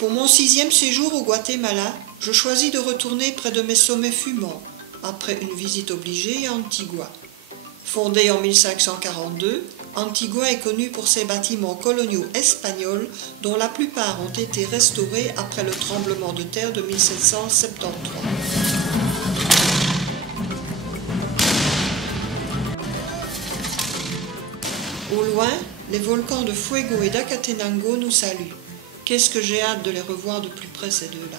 Pour mon 6e séjour au Guatemala, je choisis de retourner près de mes sommets fumants, après une visite obligée à Antigua. Fondée en 1542, Antigua est connue pour ses bâtiments coloniaux espagnols dont la plupart ont été restaurés après le tremblement de terre de 1773. Au loin, les volcans de Fuego et d'Acatenango nous saluent. Qu'est-ce que j'ai hâte de les revoir de plus près ces deux-là.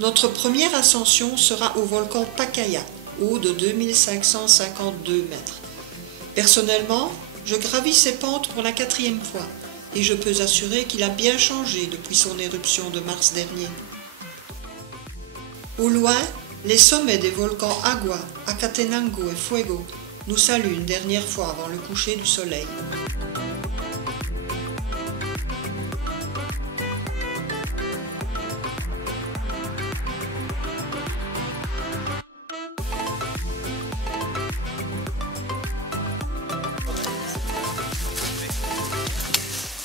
Notre première ascension sera au volcan Pacaya, haut de 2552 mètres. Personnellement, je gravis ces pentes pour la 4e fois et je peux assurer qu'il a bien changé depuis son éruption de mars dernier. Au loin, les sommets des volcans Agua, Acatenango et Fuego nous saluent une dernière fois avant le coucher du soleil.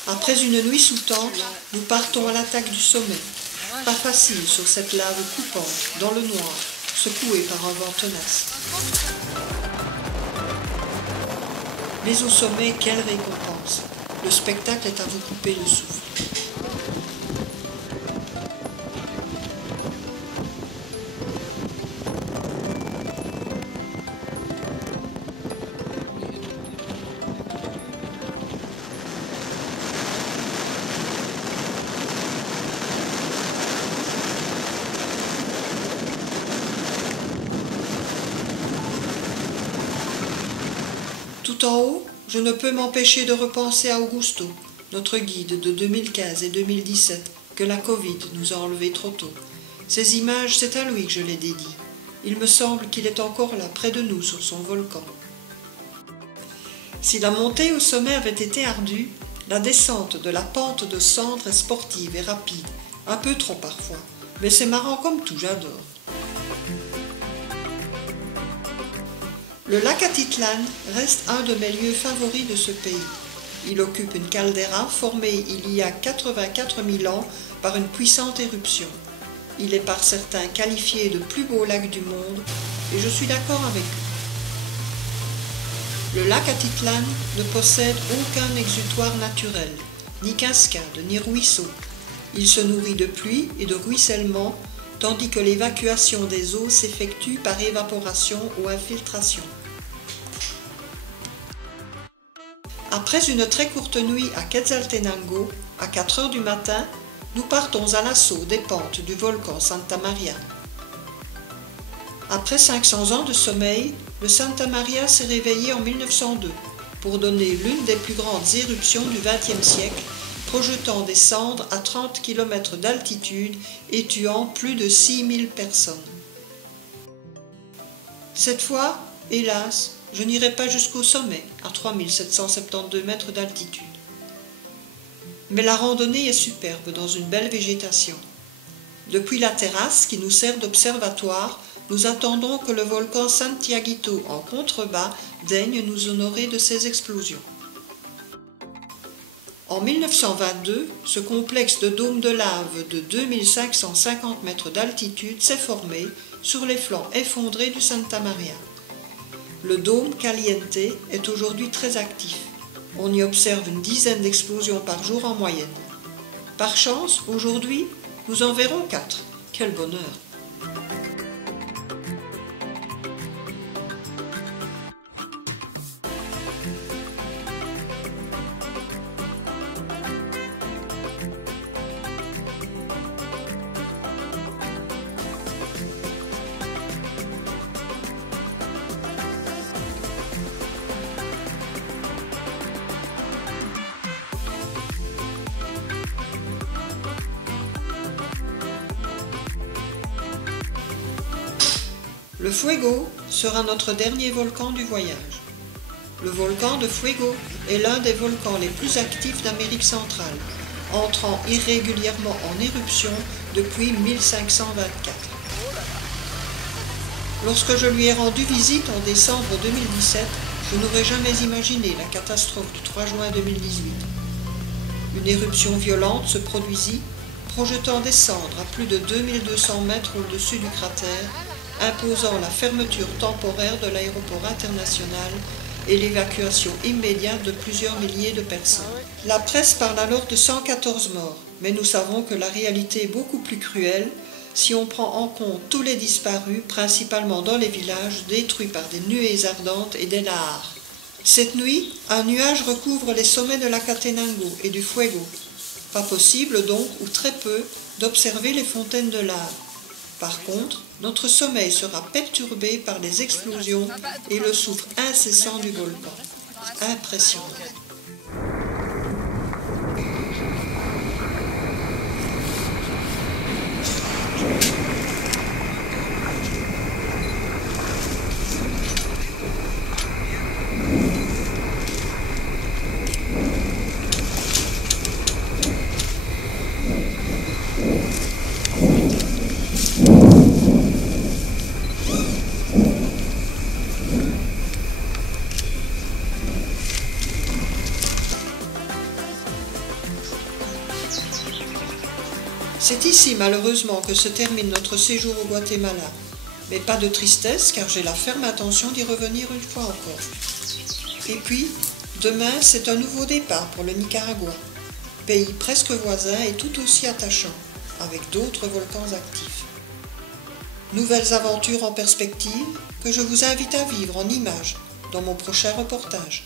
Après une nuit sous tente, nous partons à l'attaque du sommet. Pas facile sur cette lave coupante, dans le noir, secouée par un vent tenace. Mais au sommet, quelle récompense! Le spectacle est à vous couper le souffle. Tout en haut, je ne peux m'empêcher de repenser à Augusto, notre guide de 2015 et 2017, que la Covid nous a enlevé trop tôt. Ces images, c'est à lui que je les dédie. Il me semble qu'il est encore là, près de nous, sur son volcan. Si la montée au sommet avait été ardue, la descente de la pente de cendre est sportive et rapide, un peu trop parfois, mais c'est marrant comme tout, j'adore. Le lac Atitlan reste un de mes lieux favoris de ce pays. Il occupe une caldeira formée il y a 84 000 ans par une puissante éruption. Il est par certains qualifié de plus beau lac du monde et je suis d'accord avec eux. Le lac Atitlan ne possède aucun exutoire naturel, ni cascade, ni ruisseau. Il se nourrit de pluie et de ruissellement, tandis que l'évacuation des eaux s'effectue par évaporation ou infiltration. Après une très courte nuit à Quetzaltenango, à 4 heures du matin, nous partons à l'assaut des pentes du volcan Santa Maria. Après 500 ans de sommeil, le Santa Maria s'est réveillé en 1902 pour donner l'une des plus grandes éruptions du XXe siècle, projetant des cendres à 30 km d'altitude et tuant plus de 6000 personnes. Cette fois, hélas, je n'irai pas jusqu'au sommet, à 3772 mètres d'altitude. Mais la randonnée est superbe dans une belle végétation. Depuis la terrasse qui nous sert d'observatoire, nous attendons que le volcan Santiaguito en contrebas daigne nous honorer de ses explosions. En 1922, ce complexe de dômes de lave de 2550 mètres d'altitude s'est formé sur les flancs effondrés du Santa Maria. Le dôme Caliente est aujourd'hui très actif. On y observe une dizaine d'explosions par jour en moyenne. Par chance, aujourd'hui, nous en verrons 4. Quel bonheur! Le Fuego sera notre dernier volcan du voyage. Le volcan de Fuego est l'un des volcans les plus actifs d'Amérique centrale, entrant irrégulièrement en éruption depuis 1524. Lorsque je lui ai rendu visite en décembre 2017, Je n'aurais jamais imaginé la catastrophe du 3 juin 2018. Une éruption violente se produisit, projetant des cendres à plus de 2200 mètres au-dessus du cratère, imposant la fermeture temporaire de l'aéroport international et l'évacuation immédiate de plusieurs milliers de personnes. La presse parle alors de 114 morts, mais nous savons que la réalité est beaucoup plus cruelle si on prend en compte tous les disparus, principalement dans les villages détruits par des nuées ardentes et des lahares. Cette nuit, un nuage recouvre les sommets de l'Acatenango et du Fuego. Pas possible donc, ou très peu, d'observer les fontaines de lave. Par contre, notre sommeil sera perturbé par les explosions et le souffle incessant du volcan. Impressionnant. C'est ici malheureusement que se termine notre séjour au Guatemala, mais pas de tristesse car j'ai la ferme intention d'y revenir une fois encore. Et puis, demain c'est un nouveau départ pour le Nicaragua, pays presque voisin et tout aussi attachant, avec d'autres volcans actifs. Nouvelles aventures en perspective que je vous invite à vivre en images dans mon prochain reportage.